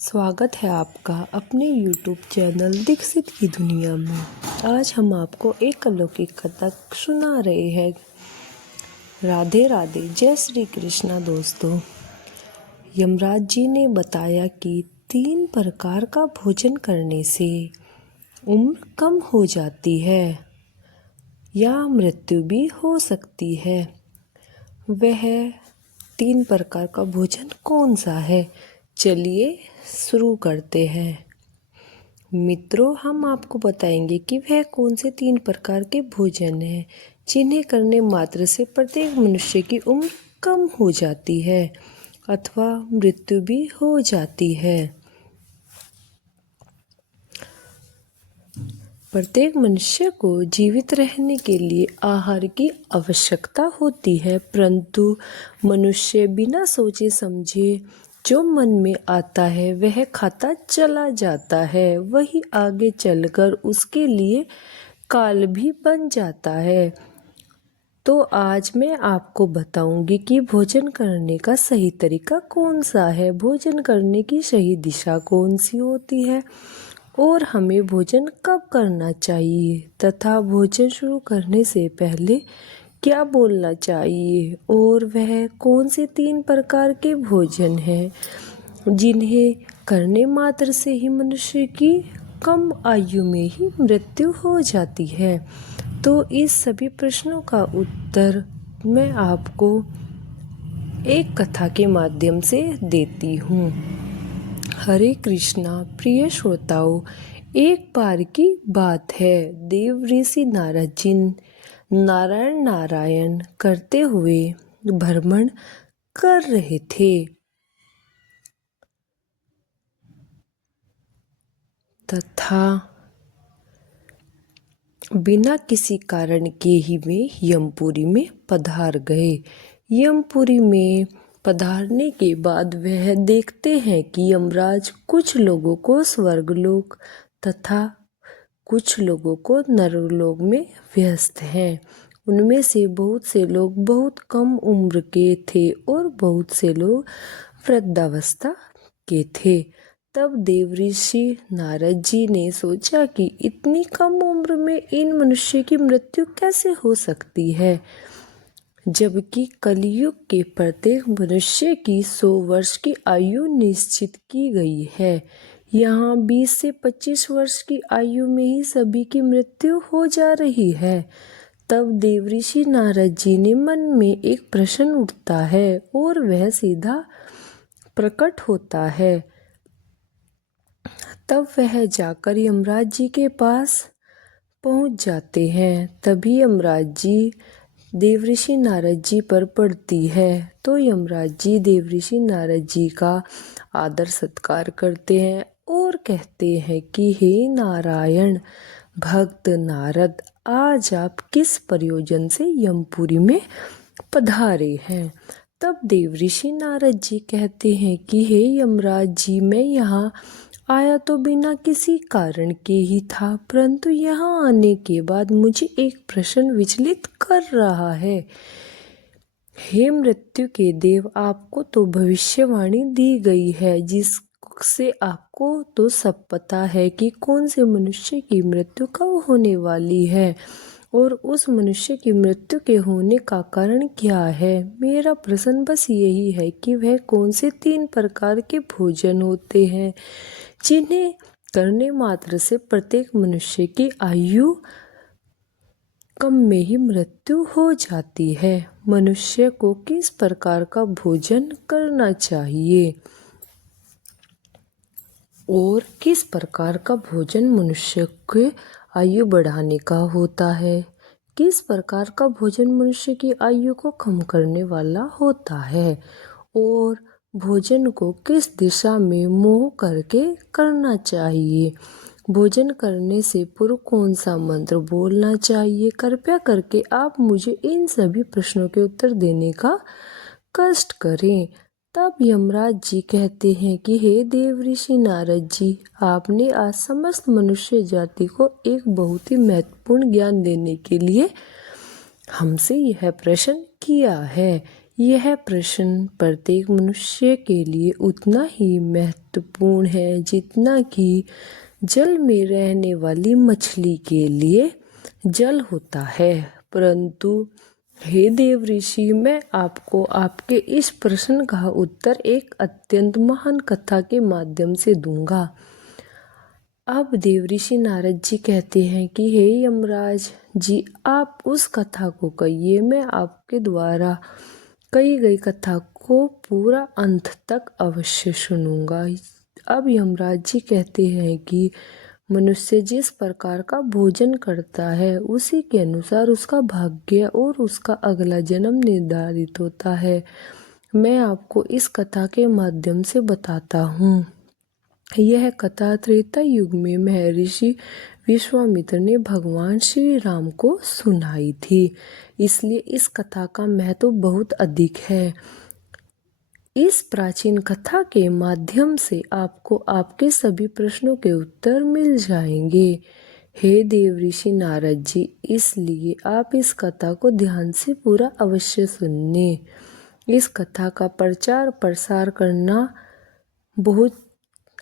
स्वागत है आपका अपने YouTube चैनल दीक्षित की दुनिया में। आज हम आपको एक अलौकिक कथा सुना रहे हैं। राधे राधे, जय श्री कृष्णा। दोस्तों, यमराज जी ने बताया कि 3 प्रकार का भोजन करने से उम्र कम हो जाती है या मृत्यु भी हो सकती है। वह 3 प्रकार का भोजन कौन सा है? चलिए शुरू करते हैं। मित्रों, हम आपको बताएंगे कि वह कौन से 3 प्रकार के भोजन हैं जिन्हें करने मात्र से प्रत्येक मनुष्य की उम्र कम हो जाती है अथवा मृत्यु भी हो जाती है। प्रत्येक मनुष्य को जीवित रहने के लिए आहार की आवश्यकता होती है, परंतु मनुष्य बिना सोचे समझे जो मन में आता है वह खाता चला जाता है। वही आगे चलकर उसके लिए काल भी बन जाता है। तो आज मैं आपको बताऊंगी कि भोजन करने का सही तरीका कौन सा है, भोजन करने की सही दिशा कौन सी होती है और हमें भोजन कब करना चाहिए तथा भोजन शुरू करने से पहले क्या बोलना चाहिए और वह कौन से 3 प्रकार के भोजन हैं जिन्हें करने मात्र से ही मनुष्य की कम आयु में ही मृत्यु हो जाती है। तो इस सभी प्रश्नों का उत्तर मैं आपको एक कथा के माध्यम से देती हूँ। हरे कृष्णा प्रिय श्रोताओं, एक बार की बात है, देव ऋषि नारद जी नारायण नारायण करते हुए भ्रमण कर रहे थे तथा बिना किसी कारण के ही वे यमपुरी में पधार गए। यमपुरी में पधारने के बाद वह देखते हैं कि यमराज कुछ लोगों को स्वर्गलोक तथा कुछ लोगों को नरकलोक में व्यस्त हैं। उनमें से बहुत से लोग बहुत कम उम्र के थे और बहुत से लोग वृद्धावस्था के थे। तब देवऋषि नारद जी ने सोचा कि इतनी कम उम्र में इन मनुष्य की मृत्यु कैसे हो सकती है, जबकि कलयुग के प्रत्येक मनुष्य की 100 वर्ष की आयु निश्चित की गई है। यहाँ 20 से 25 वर्ष की आयु में ही सभी की मृत्यु हो जा रही है। तब देवऋषि नारद जी ने मन में एक प्रश्न उठता है और वह सीधा प्रकट होता है। तब वह जाकर यमराज जी के पास पहुंच जाते हैं। तभी यमराज जी देवऋषि नारद जी पर पड़ती है तो यमराज जी देवऋषि नारद जी का आदर सत्कार करते हैं और कहते हैं कि हे नारायण भक्त नारद, आज आप किस प्रयोजन से यमपुरी में पधारे हैं? तब देवऋषि नारद जी कहते हैं कि हे यमराज जी, मैं यहाँ आया तो बिना किसी कारण के ही था, परंतु यहाँ आने के बाद मुझे एक प्रश्न विचलित कर रहा है। हे मृत्यु के देव, आपको तो भविष्यवाणी दी गई है जिससे आपको तो सब पता है कि कौन से मनुष्य की मृत्यु कब होने वाली है और उस मनुष्य की मृत्यु के होने का कारण क्या है। मेरा प्रश्न बस यही है कि वह कौन से 3 प्रकार के भोजन होते हैं जिन्हें करने मात्र से प्रत्येक मनुष्य की आयु कम में ही मृत्यु हो जाती है। मनुष्य को किस प्रकार का भोजन करना चाहिए और किस प्रकार का भोजन मनुष्य के आयु बढ़ाने का होता है, किस प्रकार का भोजन मनुष्य की आयु को कम करने वाला होता है और भोजन को किस दिशा में मुँह करके करना चाहिए। भोजन करने से पूर्व कौन सा मंत्र बोलना चाहिए। कृपया करके आप मुझे इन सभी प्रश्नों के उत्तर देने का कष्ट करें। तब यमराज जी कहते हैं कि हे देवऋषि नारद जी, आपने आज समस्त मनुष्य जाति को एक बहुत ही महत्वपूर्ण ज्ञान देने के लिए हमसे यह प्रश्न किया है। यह प्रश्न प्रत्येक मनुष्य के लिए उतना ही महत्वपूर्ण है जितना कि जल में रहने वाली मछली के लिए जल होता है। परंतु हे देव ऋषि, मैं आपको आपके इस प्रश्न का उत्तर एक अत्यंत महान कथा के माध्यम से दूंगा। अब देवऋषि नारद जी कहते हैं कि हे यमराज जी, आप उस कथा को कहिए। मैं आपके द्वारा कही गई कथा को पूरा अंत तक अवश्य सुनूंगा। अब यमराज जी कहते हैं कि मनुष्य जिस प्रकार का भोजन करता है उसी के अनुसार उसका भाग्य और उसका अगला जन्म निर्धारित होता है। मैं आपको इस कथा के माध्यम से बताता हूँ। यह कथा त्रेता युग में महर्षि विश्वामित्र ने भगवान श्री राम को सुनाई थी, इसलिए इस कथा का महत्व बहुत अधिक है। इस प्राचीन कथा के माध्यम से आपको आपके सभी प्रश्नों के उत्तर मिल जाएंगे। हे देवऋषि नारद जी, इसलिए आप इस कथा को ध्यान से पूरा अवश्य सुनने। इस कथा का प्रचार प्रसार करना बहुत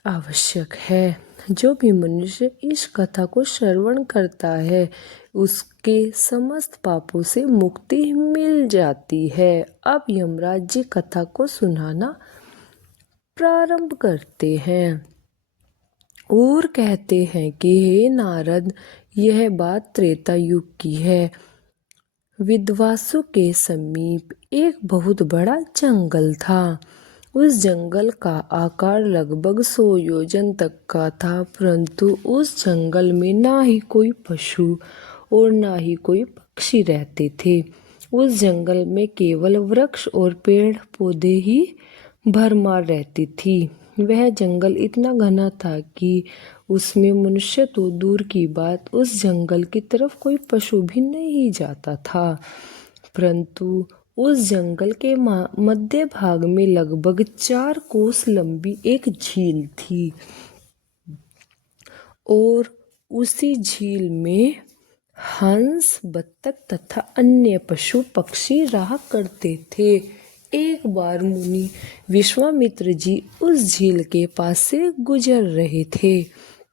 आवश्यक है। जो भी मनुष्य इस कथा को श्रवण करता है उसके समस्त पापों से मुक्ति मिल जाती है। अब यमराज जी कथा को सुनाना प्रारंभ करते हैं और कहते हैं कि हे नारद, यह बात त्रेता युग की है। विद्वासु के समीप एक बहुत बड़ा जंगल था। उस जंगल का आकार लगभग 100 योजन तक का था, परंतु उस जंगल में ना ही कोई पशु और ना ही कोई पक्षी रहते थे। उस जंगल में केवल वृक्ष और पेड़ पौधे ही भरमार रहती थी। वह जंगल इतना घना था कि उसमें मनुष्य तो दूर की बात, उस जंगल की तरफ कोई पशु भी नहीं जाता था। परंतु उस जंगल के मध्य भाग में लगभग 4 कोस लंबी एक झील थी और उसी झील में हंस, बत्तख तथा अन्य पशु पक्षी रहा करते थे। एक बार मुनि विश्वामित्र जी उस झील के पास से गुजर रहे थे,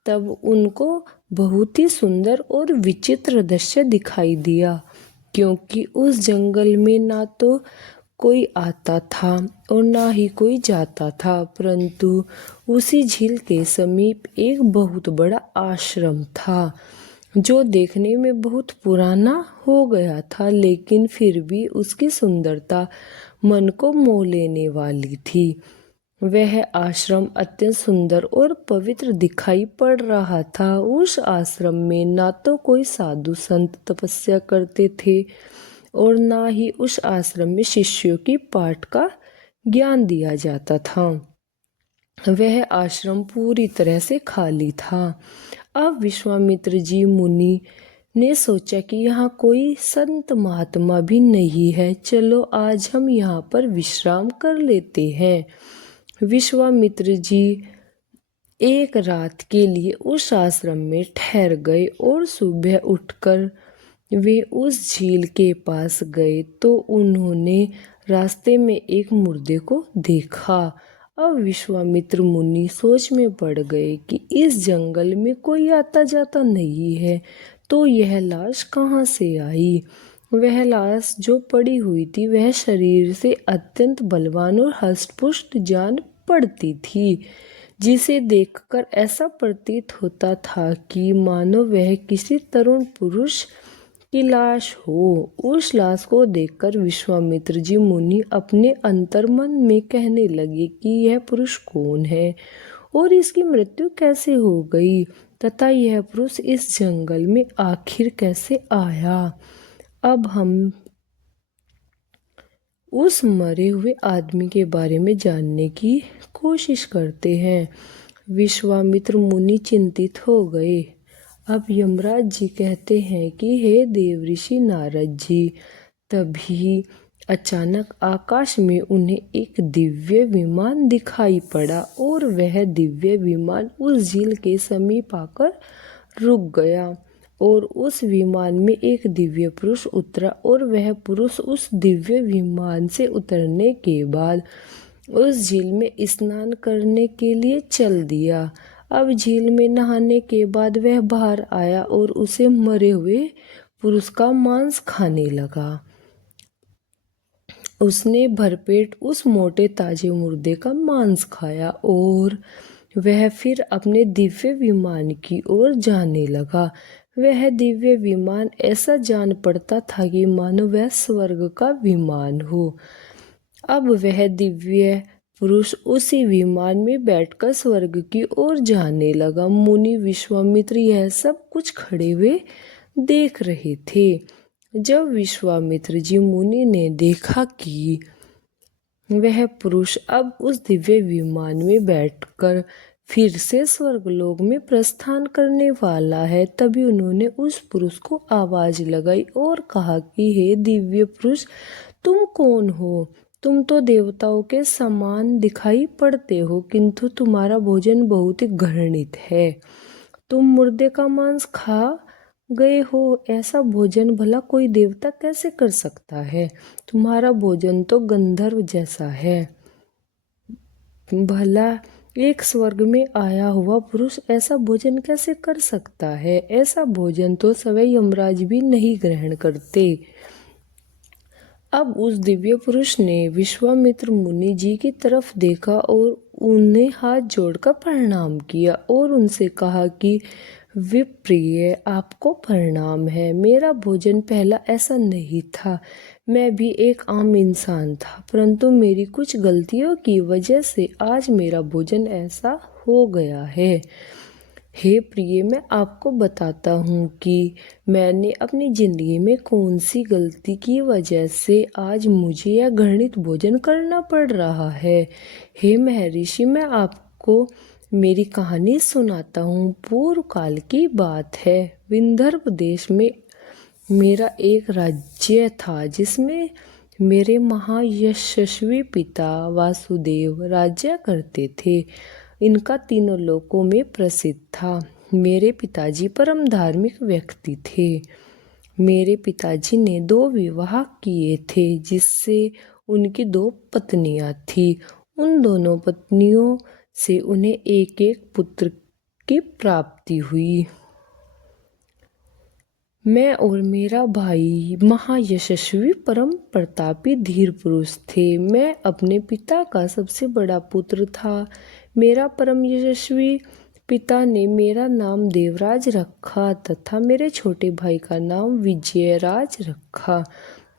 तब उनको बहुत ही सुंदर और विचित्र दृश्य दिखाई दिया, क्योंकि उस जंगल में ना तो कोई आता था और ना ही कोई जाता था, परंतु उसी झील के समीप एक बहुत बड़ा आश्रम था जो देखने में बहुत पुराना हो गया था, लेकिन फिर भी उसकी सुंदरता मन को मोह लेने वाली थी। वह आश्रम अत्यंत सुंदर और पवित्र दिखाई पड़ रहा था। उस आश्रम में ना तो कोई साधु संत तपस्या करते थे और ना ही उस आश्रम में शिष्यों की पाठ का ज्ञान दिया जाता था। वह आश्रम पूरी तरह से खाली था। अब विश्वामित्र जी मुनि ने सोचा कि यहाँ कोई संत महात्मा भी नहीं है, चलो आज हम यहाँ पर विश्राम कर लेते हैं। विश्वामित्र जी एक रात के लिए उस आश्रम में ठहर गए और सुबह उठकर वे उस झील के पास गए तो उन्होंने रास्ते में एक मुर्दे को देखा। अब विश्वामित्र मुनि सोच में पड़ गए कि इस जंगल में कोई आता जाता नहीं है, तो यह लाश कहाँ से आई। वह लाश जो पड़ी हुई थी वह शरीर से अत्यंत बलवान और हष्टपुष्ट जान पड़ती थी, जिसे देखकर ऐसा प्रतीत होता था कि मानो वह किसी तरुण पुरुष की लाश हो। उस लाश को देखकर विश्वामित्र जी मुनि अपने अंतर्मन में कहने लगे कि यह पुरुष कौन है और इसकी मृत्यु कैसे हो गई तथा यह पुरुष इस जंगल में आखिर कैसे आया। अब हम उस मरे हुए आदमी के बारे में जानने की कोशिश करते हैं। विश्वामित्र मुनि चिंतित हो गए। अब यमराज जी कहते हैं कि हे देवऋषि नारद जी, तभी अचानक आकाश में उन्हें एक दिव्य विमान दिखाई पड़ा और वह दिव्य विमान उस झील के समीप आकर रुक गया और उस विमान में एक दिव्य पुरुष उतरा और वह पुरुष उस दिव्य विमान से उतरने के बाद उस झील में स्नान करने के लिए चल दिया। अब झील में नहाने के बाद वह बाहर आया और उसे मरे हुए पुरुष का मांस खाने लगा। उसने भरपेट उस मोटे ताजे मुर्दे का मांस खाया और वह फिर अपने दिव्य विमान की ओर जाने लगा। वह दिव्य विमान ऐसा जान पड़ता था कि मानो वह स्वर्ग का विमान हो। अब वह दिव्य पुरुष उसी विमान में बैठकर स्वर्ग की ओर जाने लगा। मुनि विश्वामित्र यह सब कुछ खड़े हुए देख रहे थे। जब विश्वामित्र जी मुनि ने देखा कि वह पुरुष अब उस दिव्य विमान में बैठकर फिर से स्वर्गलोक में प्रस्थान करने वाला है, तभी उन्होंने उस पुरुष को आवाज लगाई और कहा कि हे दिव्य पुरुष, तुम कौन हो? तुम तो देवताओं के समान दिखाई पड़ते हो, किंतु तुम्हारा भोजन बहुत ही घृणित है। तुम मुर्दे का मांस खा गए हो। ऐसा भोजन भला कोई देवता कैसे कर सकता है? तुम्हारा भोजन तो गंधर्व जैसा है। भला एक स्वर्ग में आया हुआ पुरुष ऐसा भोजन कैसे कर सकता है? ऐसा भोजन तो स्वयं यमराज भी नहीं ग्रहण करते। अब उस दिव्य पुरुष ने विश्वामित्र मुनि जी की तरफ देखा और उन्हें हाथ जोड़कर प्रणाम किया और उनसे कहा कि विप्रिय, आपको प्रणाम है। मेरा भोजन पहला ऐसा नहीं था। मैं भी एक आम इंसान था, परंतु मेरी कुछ गलतियों की वजह से आज मेरा भोजन ऐसा हो गया है। हे प्रिय, मैं आपको बताता हूँ कि मैंने अपनी जिंदगी में कौन सी गलती की वजह से आज मुझे यह घृणित भोजन करना पड़ रहा है। हे महर्षि, मैं आपको मेरी कहानी सुनाता हूँ। पूर्व काल की बात है। विंदर्भ देश में मेरा एक राज्य था जिसमें मेरे महायशस्वी पिता वासुदेव राज्य करते थे। इनका तीनों लोकों में प्रसिद्ध था। मेरे पिताजी परम धार्मिक व्यक्ति थे। मेरे पिताजी ने 2 विवाह किए थे, जिससे उनकी 2 पत्नियां थीं। उन दोनों पत्नियों से उन्हें एक एक पुत्र की प्राप्ति हुई। मैं और मेरा भाई महायशस्वी परम प्रतापी धीर पुरुष थे। मैं अपने पिता का सबसे बड़ा पुत्र था। मेरा परम यशस्वी पिता ने मेरा नाम देवराज रखा तथा मेरे छोटे भाई का नाम विजयराज रखा।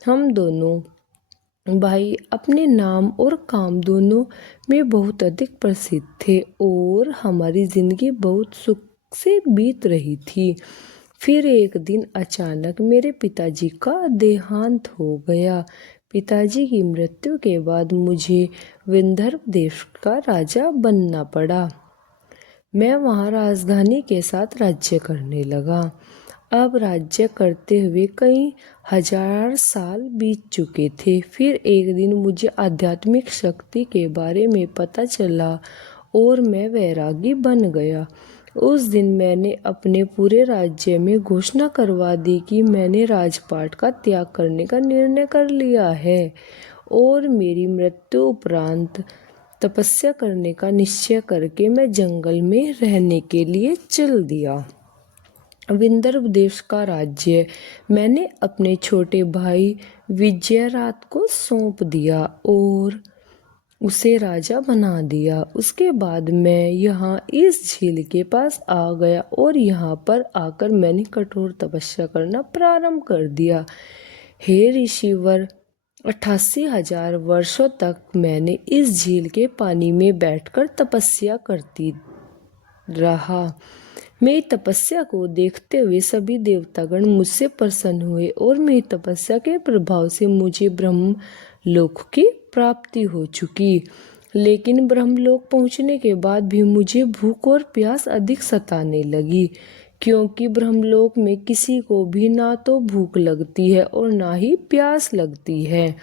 हम दोनों भाई अपने नाम और काम दोनों में बहुत अधिक प्रसिद्ध थे और हमारी जिंदगी बहुत सुख से बीत रही थी। फिर एक दिन अचानक मेरे पिताजी का देहांत हो गया। पिताजी की मृत्यु के बाद मुझे विंदर्भ देश का राजा बनना पड़ा। मैं वहाँ राजधानी के साथ राज्य करने लगा। अब राज्य करते हुए कई हजार साल बीत चुके थे। फिर एक दिन मुझे आध्यात्मिक शक्ति के बारे में पता चला और मैं वैरागी बन गया। उस दिन मैंने अपने पूरे राज्य में घोषणा करवा दी कि मैंने राजपाट का त्याग करने का निर्णय कर लिया है और मेरी मृत्यु उपरांत तपस्या करने का निश्चय करके मैं जंगल में रहने के लिए चल दिया। विंदर्भ देश का राज्य मैंने अपने छोटे भाई विजयरात को सौंप दिया और उसे राजा बना दिया। उसके बाद मैं यहाँ इस झील के पास आ गया और यहाँ पर आकर मैंने कठोर तपस्या करना प्रारंभ कर दिया। हे ऋषिवर, 88,000 वर्षों तक मैंने इस झील के पानी में बैठकर तपस्या करती रहा। मेरी तपस्या को देखते हुए सभी देवतागण मुझसे प्रसन्न हुए और मेरी तपस्या के प्रभाव से मुझे ब्रह्म लोक की प्राप्ति हो चुकी। लेकिन ब्रह्मलोक पहुंचने के बाद भी मुझे भूख और प्यास अधिक सताने लगी, क्योंकि ब्रह्मलोक में किसी को भी ना तो भूख लगती है और ना ही प्यास लगती है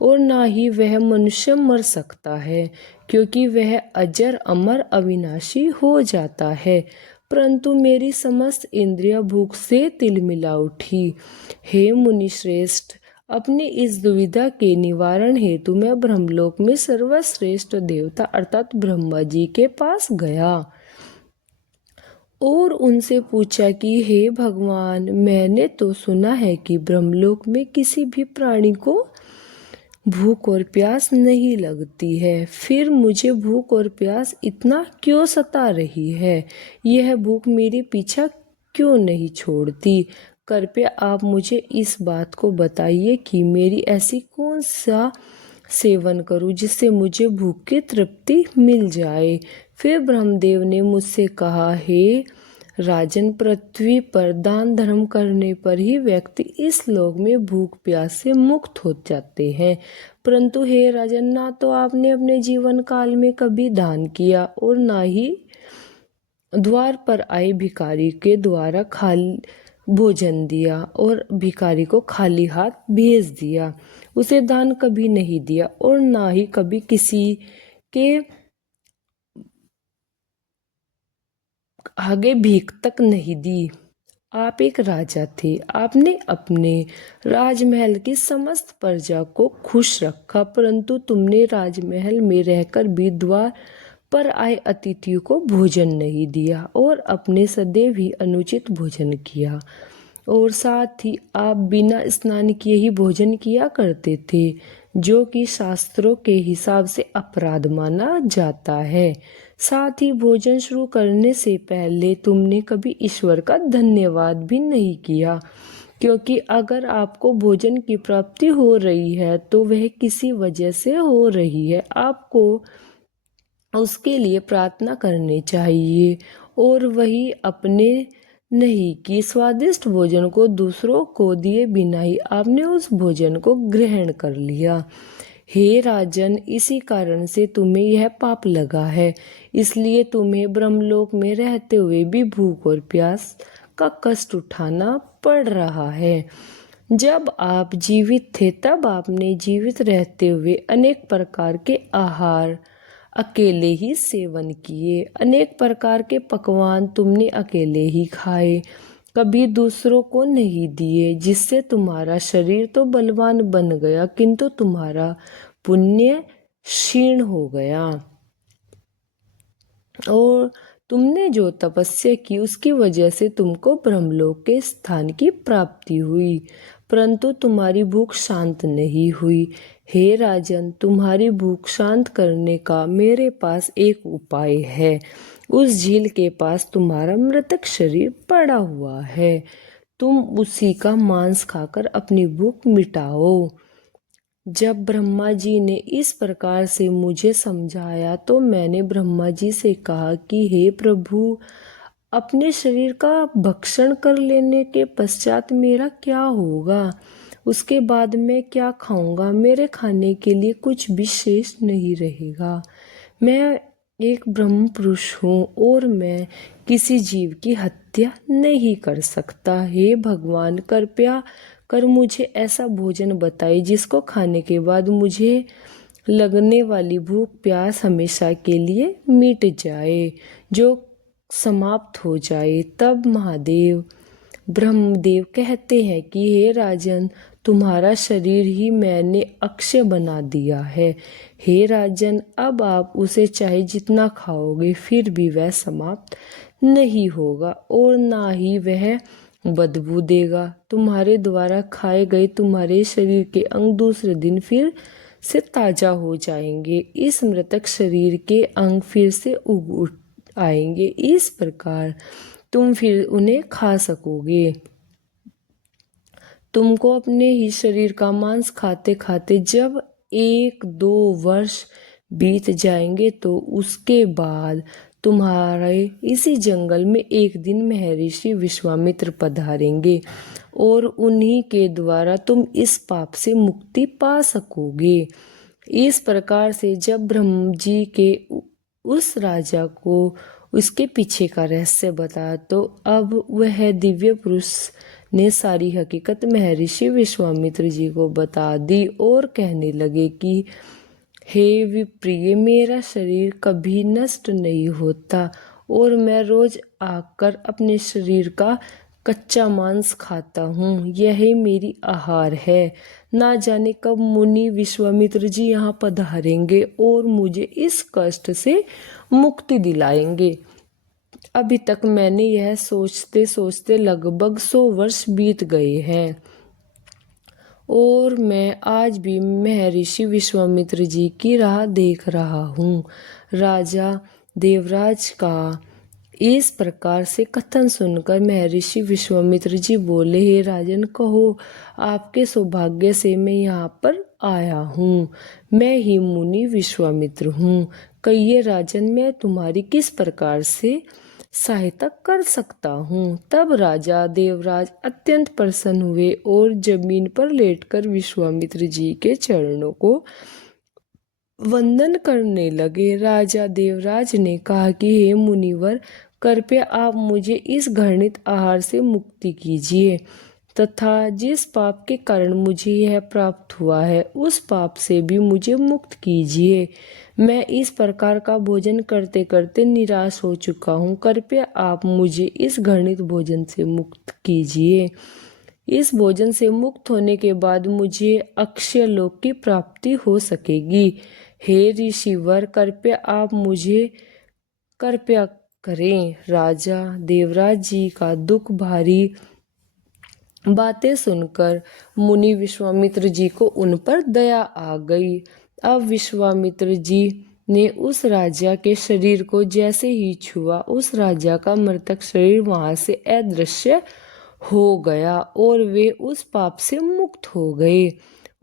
और ना ही वह मनुष्य मर सकता है, क्योंकि वह अजर अमर अविनाशी हो जाता है। परंतु मेरी समस्त इंद्रियां भूख से तिलमिला उठी। हे मुनिश्रेष्ठ, अपनी इस दुविधा के निवारण हेतु मैं ब्रह्मलोक में सर्वश्रेष्ठ देवता अर्थात ब्रह्मा जी के पास गया और उनसे पूछा कि हे भगवान, मैंने तो सुना है कि ब्रह्मलोक में किसी भी प्राणी को भूख और प्यास नहीं लगती है, फिर मुझे भूख और प्यास इतना क्यों सता रही है? यह भूख मेरे पीछा क्यों नहीं छोड़ती? कृपया आप मुझे इस बात को बताइए कि मेरी ऐसी कौन सा सेवन करूं जिससे मुझे भूख की तृप्ति मिल जाए। फिर ब्रह्मदेव ने मुझसे कहा, हे राजन, पृथ्वी पर दान धर्म करने पर ही व्यक्ति इस लोक में भूख प्यास से मुक्त हो जाते हैं, परंतु हे राजन, ना तो आपने अपने जीवन काल में कभी दान किया और ना ही द्वार पर आए भिखारी के द्वारा खाली भोजन दिया और भिखारी को खाली हाथ भेज दिया, उसे दान कभी नहीं दिया और ना ही कभी किसी के आगे भीख तक नहीं दी। आप एक राजा थे, आपने अपने राजमहल की समस्त प्रजा को खुश रखा, परंतु तुमने राजमहल में रहकर भी द्वार पर आए अतिथियों को भोजन नहीं दिया और अपने सदैव ही अनुचित भोजन किया और साथ ही आप बिना स्नान किए ही भोजन किया करते थे, जो कि शास्त्रों के हिसाब से अपराध माना जाता है। साथ ही भोजन शुरू करने से पहले तुमने कभी ईश्वर का धन्यवाद भी नहीं किया, क्योंकि अगर आपको भोजन की प्राप्ति हो रही है तो वह किसी वजह से हो रही है, आपको उसके लिए प्रार्थना करनी चाहिए और वही अपने नहीं कि स्वादिष्ट भोजन को दूसरों को दिए बिना ही आपने उस भोजन को ग्रहण कर लिया। हे राजन, इसी कारण से तुम्हें यह पाप लगा है, इसलिए तुम्हें ब्रह्मलोक में रहते हुए भी भूख और प्यास का कष्ट उठाना पड़ रहा है। जब आप जीवित थे तब आपने जीवित रहते हुए अनेक प्रकार के आहार अकेले ही सेवन किए, अनेक प्रकार के पकवान तुमने अकेले ही खाए, कभी दूसरों को नहीं दिए, जिससे तुम्हारा शरीर तो बलवान बन गया किंतु तुम्हारा पुण्य क्षीण हो गया और तुमने जो तपस्या की उसकी वजह से तुमको ब्रह्मलोक के स्थान की प्राप्ति हुई, परंतु तुम्हारी भूख शांत नहीं हुई। हे राजन, तुम्हारी भूख शांत करने का मेरे पास एक उपाय है। उस झील के पास तुम्हारा मृतक शरीर पड़ा हुआ है, तुम उसी का मांस खाकर अपनी भूख मिटाओ। जब ब्रह्मा जी ने इस प्रकार से मुझे समझाया तो मैंने ब्रह्मा जी से कहा कि हे प्रभु, अपने शरीर का भक्षण कर लेने के पश्चात मेरा क्या होगा? उसके बाद मैं क्या खाऊंगा? मेरे खाने के लिए कुछ भी शेष नहीं रहेगा। मैं एक ब्रह्म पुरुष हूँ और मैं किसी जीव की हत्या नहीं कर सकता। हे भगवान, कृपया कर मुझे ऐसा भोजन बताइए जिसको खाने के बाद मुझे लगने वाली भूख प्यास हमेशा के लिए मिट जाए, जो समाप्त हो जाए। तब महादेव ब्रह्मदेव कहते हैं कि हे राजन, तुम्हारा शरीर ही मैंने अक्षय बना दिया है। हे राजन, अब आप उसे चाहे जितना खाओगे फिर भी वह समाप्त नहीं होगा और ना ही वह बदबू देगा। तुम्हारे द्वारा खाए गए तुम्हारे शरीर के अंग दूसरे दिन फिर से ताजा हो जाएंगे। इस मृतक शरीर के अंग फिर से उग आएंगे। इस प्रकार तुम फिर उन्हें खा सकोगे। तुमको अपने ही शरीर का मांस खाते खाते जब 1-2 वर्ष बीत जाएंगे तो उसके बाद तुम्हारे इसी जंगल में एक दिन महर्षि विश्वामित्र पधारेंगे और उन्हीं के द्वारा तुम इस पाप से मुक्ति पा सकोगे। इस प्रकार से जब ब्रह्म जी के उस राजा को उसके पीछे का रहस्य बताया तो अब वह दिव्य पुरुष ने सारी हकीकत महर्षि विश्वामित्र जी को बता दी और कहने लगे कि हे विप्रिय, मेरा शरीर कभी नष्ट नहीं होता और मैं रोज आकर अपने शरीर का कच्चा मांस खाता हूँ। यही मेरी आहार है। ना जाने कब मुनि विश्वामित्र जी यहाँ पधारेंगे और मुझे इस कष्ट से मुक्ति दिलाएंगे। अभी तक मैंने यह सोचते सोचते लगभग 100 वर्ष बीत गए हैं और मैं आज भी महर्षि विश्वामित्र जी की राह देख रहा हूँ। राजा देवराज का इस प्रकार से कथन सुनकर महर्षि विश्वामित्र जी बोले, हे राजन, कहो आपके सौभाग्य से मैं यहाँ पर आया हूँ। मैं ही मुनि विश्वामित्र हूँ। कहिए राजन, मैं तुम्हारी किस प्रकार से सहायता कर सकता हूँ। तब राजा देवराज अत्यंत प्रसन्न हुए और जमीन पर लेटकर विश्वामित्र जी के चरणों को वंदन करने लगे। राजा देवराज ने कहा कि हे मुनिवर, कृपया आप मुझे इस घृणित आहार से मुक्ति कीजिए तथा जिस पाप के कारण मुझे यह प्राप्त हुआ है उस पाप से भी मुझे मुक्त कीजिए। मैं इस प्रकार का भोजन करते करते निराश हो चुका हूँ। कृपया आप मुझे इस घृणित भोजन से मुक्त कीजिए। इस भोजन से मुक्त होने के बाद मुझे अक्षय लोक की प्राप्ति हो सकेगी। हे ऋषिवर, कृपया आप मुझे कृपया करें। राजा देवराज जी का दुख भारी बातें सुनकर मुनि विश्वामित्र जी को उन पर दया आ गई। अब विश्वामित्र जी ने उस राजा के शरीर को जैसे ही छुआ, उस राजा का मृतक शरीर वहां से अदृश्य हो गया और वे उस पाप से मुक्त हो गए।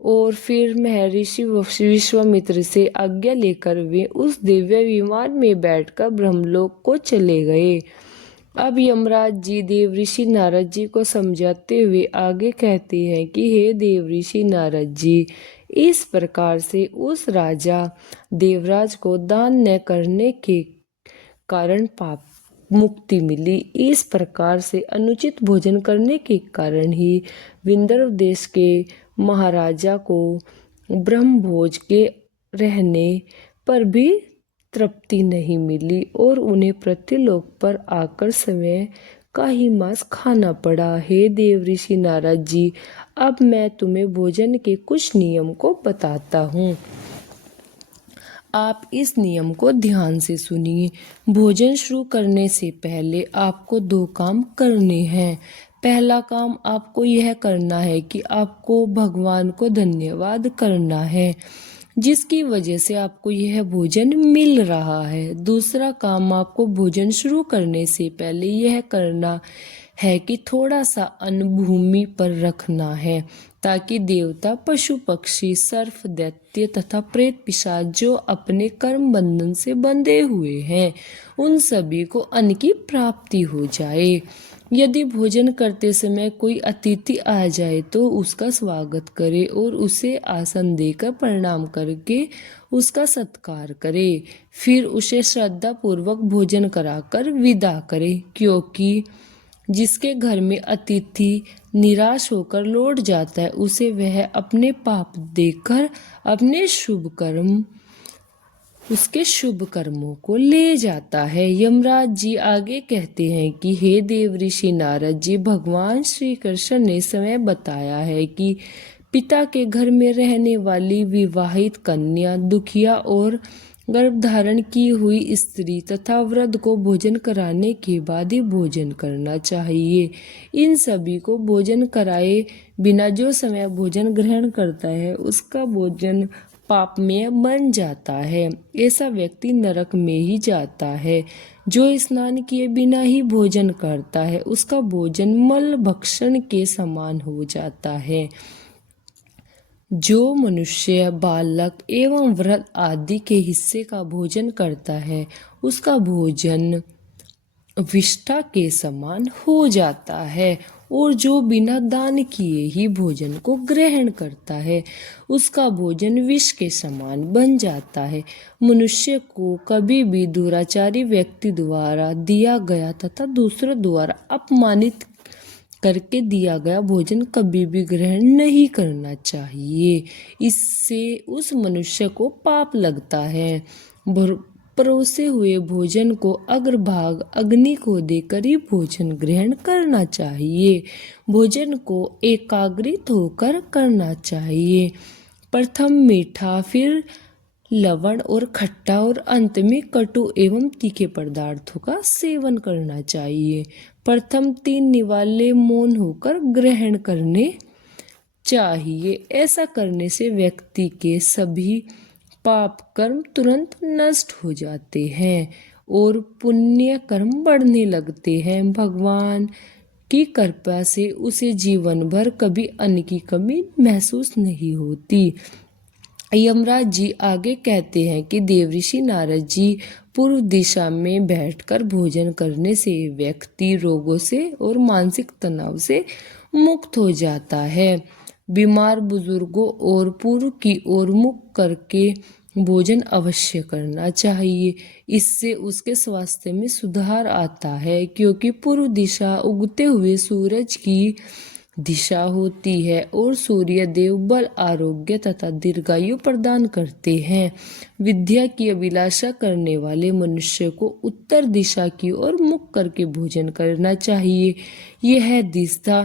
और फिर महर्षि विश्वामित्र से आज्ञा लेकर वे उस दिव्य विमान में बैठकर ब्रह्मलोक को चले गए। अब यमराज जी देवऋषि नारद जी को समझाते हुए आगे कहते हैं कि हे देवऋषि नारद जी, इस प्रकार से उस राजा देवराज को दान न करने के कारण पाप मुक्ति मिली। इस प्रकार से अनुचित भोजन करने के कारण ही विंध्य देश के महाराजा को ब्रह्मभोज के रहने पर भी तृप्ति नहीं मिली और उन्हें पृथ्वीलोक पर आकर समय का ही मांस खाना पड़ा। हे देवऋषि नारद जी, अब मैं तुम्हें भोजन के कुछ नियम को बताता हूँ। आप इस नियम को ध्यान से सुनिए। भोजन शुरू करने से पहले आपको 2 काम करने हैं। पहला काम आपको यह करना है कि आपको भगवान को धन्यवाद करना है जिसकी वजह से आपको यह भोजन मिल रहा है। दूसरा काम आपको भोजन शुरू करने से पहले यह करना है कि थोड़ा सा अन्न भूमि पर रखना है ताकि देवता, पशु पक्षी, सर्प, दैत्य तथा प्रेत पिशाच जो अपने कर्म बंधन से बंधे हुए हैं उन सभी को अन्न की प्राप्ति हो जाए। यदि भोजन करते समय कोई अतिथि आ जाए तो उसका स्वागत करे और उसे आसन देकर प्रणाम करके उसका सत्कार करे। फिर उसे श्रद्धा पूर्वक भोजन कराकर विदा करे, क्योंकि जिसके घर में अतिथि निराश होकर लौट जाता है उसे वह अपने पाप देकर उसके शुभ कर्मों को ले जाता है। यमराज जी आगे कहते हैं कि हे देवऋषि नारद जी, भगवान श्री कृष्ण ने समय बताया है कि पिता के घर में रहने वाली विवाहित कन्या, दुखिया और गर्भधारण की हुई स्त्री तथा वृद्ध को भोजन कराने के बाद ही भोजन करना चाहिए। इन सभी को भोजन कराए बिना जो समय भोजन ग्रहण करता है उसका भोजन पापमय बन जाता है। ऐसा व्यक्ति नरक में ही जाता है। जो स्नान किए बिना ही भोजन करता है उसका भोजन मल भक्षण के समान हो जाता है। जो मनुष्य बालक एवं वृद्ध आदि के हिस्से का भोजन करता है उसका भोजन विष्ठा के समान हो जाता है और जो बिना दान किए ही भोजन को ग्रहण करता है उसका भोजन विष के समान बन जाता है। मनुष्य को कभी भी दुराचारी व्यक्ति द्वारा दिया गया तथा दूसरों द्वारा अपमानित करके दिया गया भोजन कभी भी ग्रहण नहीं करना चाहिए। इससे उस मनुष्य को पाप लगता है। परोसे हुए भोजन को अग्रभाग अग्नि को देकर ही भोजन ग्रहण करना चाहिए। भोजन को एकाग्रित होकर करना चाहिए। प्रथम मीठा, फिर लवण और खट्टा और अंत में कटु एवं तीखे पदार्थों का सेवन करना चाहिए। प्रथम 3 निवाले मौन होकर ग्रहण करने चाहिए। ऐसा करने से व्यक्ति के सभी पाप कर्म तुरंत नष्ट हो जाते हैं और पुण्य कर्म बढ़ने लगते हैं। भगवान की कृपा से उसे जीवन भर कभी अन्न की कमी महसूस नहीं होती। यमराज जी आगे कहते हैं कि देवऋषि नारद जी पूर्व दिशा में बैठकर भोजन करने से व्यक्ति रोगों से और मानसिक तनाव से मुक्त हो जाता है। बीमार बुजुर्गों और पूर्व की ओर मुख करके भोजन अवश्य करना चाहिए। इससे उसके स्वास्थ्य में सुधार आता है, क्योंकि पूर्व दिशा उगते हुए सूरज की दिशा होती है और सूर्य देव बल, आरोग्य तथा दीर्घायु प्रदान करते हैं। विद्या की अभिलाषा करने वाले मनुष्य को उत्तर दिशा की ओर मुख करके भोजन करना चाहिए। यह दिशा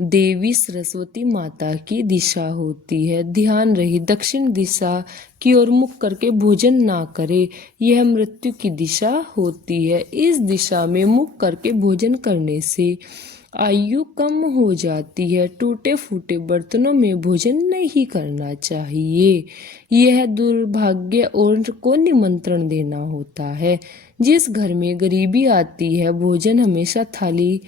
देवी सरस्वती माता की दिशा होती है। ध्यान रहे, दक्षिण दिशा की ओर मुख करके भोजन ना करे, यह मृत्यु की दिशा होती है। इस दिशा में मुख करके भोजन करने से आयु कम हो जाती है। टूटे फूटे बर्तनों में भोजन नहीं करना चाहिए, यह दुर्भाग्य और को निमंत्रण देना होता है। जिस घर में गरीबी आती है, भोजन हमेशा थाली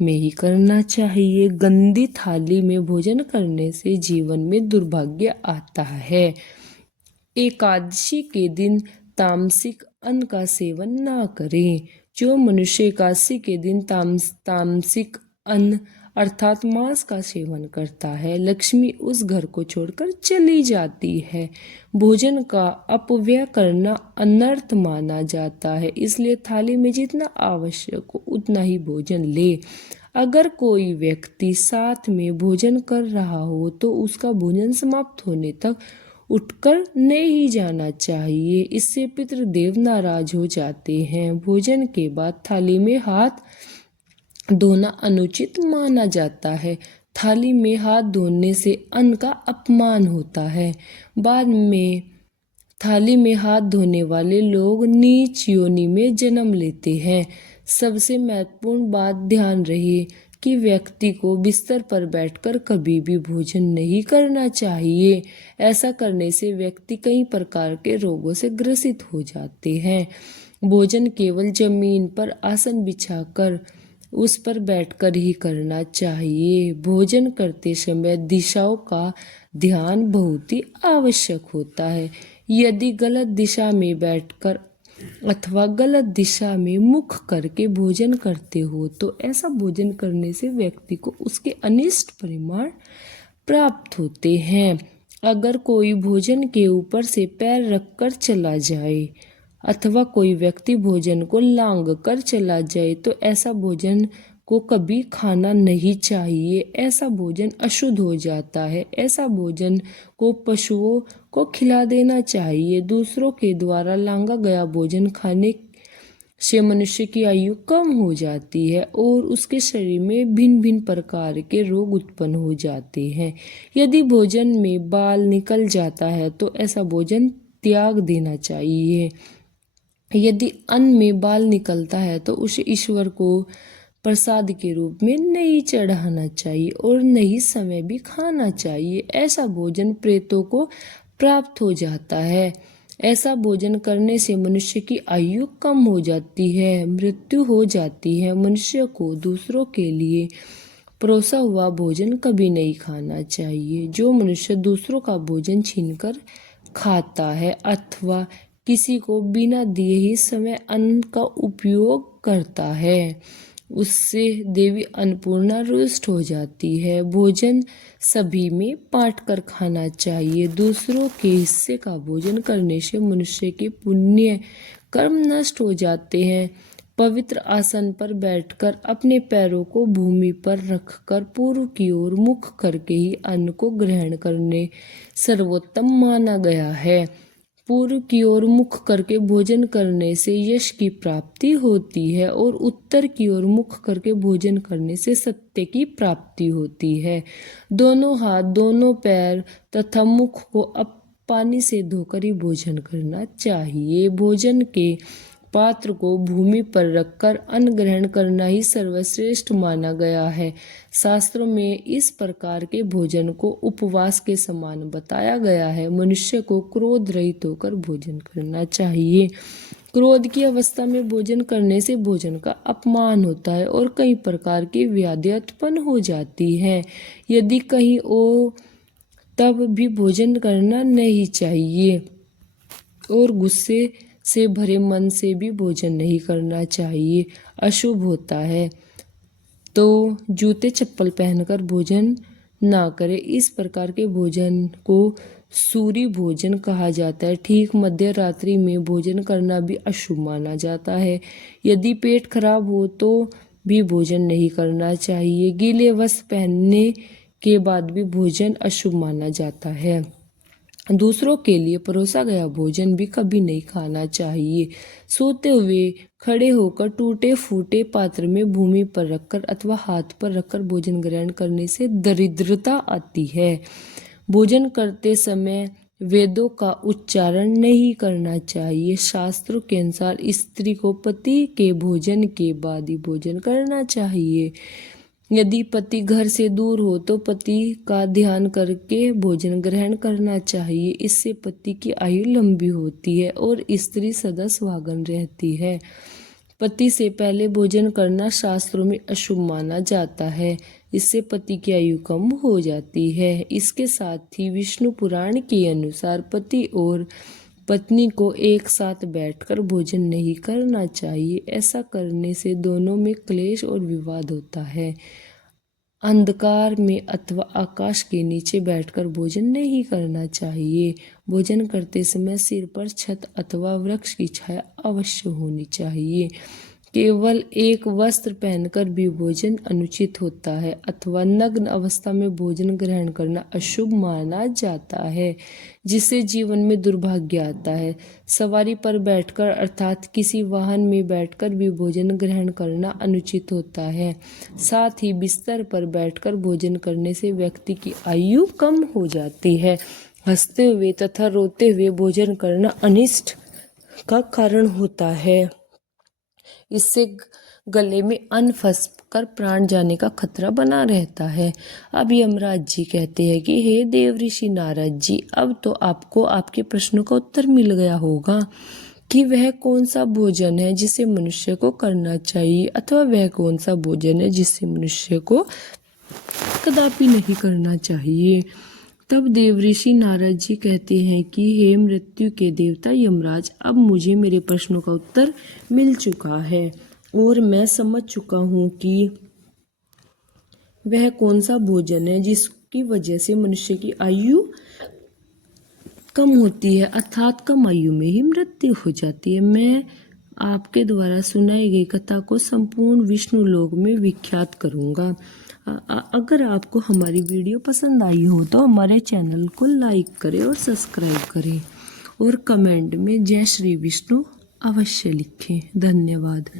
में ही करना चाहिए। गंदी थाली में भोजन करने से जीवन में दुर्भाग्य आता है। एकादशी के दिन तामसिक अन्न का सेवन ना करें। जो मनुष्य एकादशी के दिन तामसिक अन्न अर्थात मांस का सेवन करता है, लक्ष्मी उस घर को छोड़कर चली जाती है। भोजन का अपव्यय करना अनर्थ माना जाता है, इसलिए थाली में जितना आवश्यक हो उतना ही भोजन ले। अगर कोई व्यक्ति साथ में भोजन कर रहा हो तो उसका भोजन समाप्त होने तक उठकर नहीं जाना चाहिए, इससे पितृदेव नाराज हो जाते हैं। भोजन के बाद थाली में हाथ धोना अनुचित माना जाता है। थाली में हाथ धोने से अन्न का अपमान होता है। बाद में थाली में हाथ धोने वाले लोग नीच योनि में जन्म लेते हैं। सबसे महत्वपूर्ण बात ध्यान रहे कि व्यक्ति को बिस्तर पर बैठकर कभी भी भोजन नहीं करना चाहिए। ऐसा करने से व्यक्ति कई प्रकार के रोगों से ग्रसित हो जाते हैं। भोजन केवल जमीन पर आसन बिछाकर उस पर बैठकर ही करना चाहिए। भोजन करते समय दिशाओं का ध्यान बहुत ही आवश्यक होता है। यदि गलत दिशा में बैठकर अथवा गलत दिशा में मुख करके भोजन करते हो तो ऐसा भोजन करने से व्यक्ति को उसके अनिष्ट परिणाम प्राप्त होते हैं। अगर कोई भोजन के ऊपर से पैर रखकर चला जाए अथवा कोई व्यक्ति भोजन को लांग कर चला जाए तो ऐसा भोजन को कभी खाना नहीं चाहिए। ऐसा भोजन अशुद्ध हो जाता है। ऐसा भोजन को पशुओं को खिला देना चाहिए। दूसरों के द्वारा लांगा गया भोजन खाने से मनुष्य की आयु कम हो जाती है और उसके शरीर में भिन्न भिन्न प्रकार के रोग उत्पन्न हो जाते हैं। यदि भोजन में बाल निकल जाता है तो ऐसा भोजन त्याग देना चाहिए। यदि अन्न में बाल निकलता है तो उसे ईश्वर को प्रसाद के रूप में नहीं चढ़ाना चाहिए और नहीं समय भी खाना चाहिए। ऐसा भोजन प्रेतों को प्राप्त हो जाता है। ऐसा भोजन करने से मनुष्य की आयु कम हो जाती है, मृत्यु हो जाती है। मनुष्य को दूसरों के लिए परोसा हुआ भोजन कभी नहीं खाना चाहिए। जो मनुष्य दूसरों का भोजन छीनकर खाता है अथवा किसी को बिना दिए ही समय अन्न का उपयोग करता है, उससे देवी अन्नपूर्णा रुष्ट हो जाती है। भोजन सभी में बांट कर खाना चाहिए। दूसरों के हिस्से का भोजन करने से मनुष्य के पुण्य कर्म नष्ट हो जाते हैं। पवित्र आसन पर बैठकर अपने पैरों को भूमि पर रखकर पूर्व की ओर मुख करके ही अन्न को ग्रहण करने सर्वोत्तम माना गया है। पूर्व की ओर मुख करके भोजन करने से यश की प्राप्ति होती है और उत्तर की ओर मुख करके भोजन करने से सत्य की प्राप्ति होती है। दोनों हाथ, दोनों पैर तथा मुख को अब पानी से धोकर ही भोजन करना चाहिए। भोजन के पात्र को भूमि पर रखकर अन्न ग्रहण करना ही सर्वश्रेष्ठ माना गया है। शास्त्रों में इस प्रकार के भोजन को उपवास के समान बताया गया है। मनुष्य को क्रोध रहित होकर भोजन करना चाहिए। क्रोध की अवस्था में भोजन करने से भोजन का अपमान होता है और कई प्रकार की व्याधि उत्पन्न हो जाती है। यदि कहीं हो तब भी भोजन करना नहीं चाहिए और गुस्से से भरे मन से भी भोजन नहीं करना चाहिए, अशुभ होता है। तो जूते चप्पल पहनकर भोजन ना करें। इस प्रकार के भोजन को सूरी भोजन कहा जाता है। ठीक मध्य रात्रि में भोजन करना भी अशुभ माना जाता है। यदि पेट खराब हो तो भी भोजन नहीं करना चाहिए। गीले वस्त्र पहनने के बाद भी भोजन अशुभ माना जाता है। दूसरों के लिए परोसा गया भोजन भी कभी नहीं खाना चाहिए। सोते हुए खड़े होकर टूटे फूटे पात्र में भूमि पर रखकर अथवा हाथ पर रखकर भोजन ग्रहण करने से दरिद्रता आती है। भोजन करते समय वेदों का उच्चारण नहीं करना चाहिए। शास्त्रों के अनुसार स्त्री को पति के भोजन के बाद ही भोजन करना चाहिए। यदि पति घर से दूर हो तो पति का ध्यान करके भोजन ग्रहण करना चाहिए। इससे पति की आयु लंबी होती है और स्त्री सदा सुहागन रहती है। पति से पहले भोजन करना शास्त्रों में अशुभ माना जाता है। इससे पति की आयु कम हो जाती है। इसके साथ ही विष्णु पुराण के अनुसार पति और पत्नी को एक साथ बैठकर भोजन नहीं करना चाहिए। ऐसा करने से दोनों में क्लेश और विवाद होता है। अंधकार में अथवा आकाश के नीचे बैठकर भोजन नहीं करना चाहिए। भोजन करते समय सिर पर छत अथवा वृक्ष की छाया अवश्य होनी चाहिए। केवल एक वस्त्र पहनकर भी भोजन अनुचित होता है अथवा नग्न अवस्था में भोजन ग्रहण करना अशुभ माना जाता है, जिससे जीवन में दुर्भाग्य आता है। सवारी पर बैठकर अर्थात किसी वाहन में बैठकर भी भोजन ग्रहण करना अनुचित होता है। साथ ही बिस्तर पर बैठकर भोजन करने से व्यक्ति की आयु कम हो जाती है। हंसते हुए तथा रोते हुए भोजन करना अनिष्ट का कारण होता है। इससे गले में अन्न फंस कर प्राण जाने का खतरा बना रहता है। अब यमराज जी कहते हैं कि हे देव ऋषि नारद जी, अब तो आपको आपके प्रश्नों का उत्तर मिल गया होगा कि वह कौन सा भोजन है जिसे मनुष्य को करना चाहिए अथवा वह कौन सा भोजन है जिसे मनुष्य को कदापि नहीं करना चाहिए। तब देवऋषि नारद जी कहते हैं कि हे मृत्यु के देवता यमराज, अब मुझे मेरे प्रश्नों का उत्तर मिल चुका है और मैं समझ चुका हूँ कि वह कौन सा भोजन है जिसकी वजह से मनुष्य की आयु कम होती है अर्थात कम आयु में ही मृत्यु हो जाती है। मैं आपके द्वारा सुनाई गई कथा को संपूर्ण विष्णु लोक में विख्यात करूँगा। अगर आपको हमारी वीडियो पसंद आई हो तो हमारे चैनल को लाइक करें और सब्सक्राइब करें और कमेंट में जय श्री विष्णु अवश्य लिखें। धन्यवाद।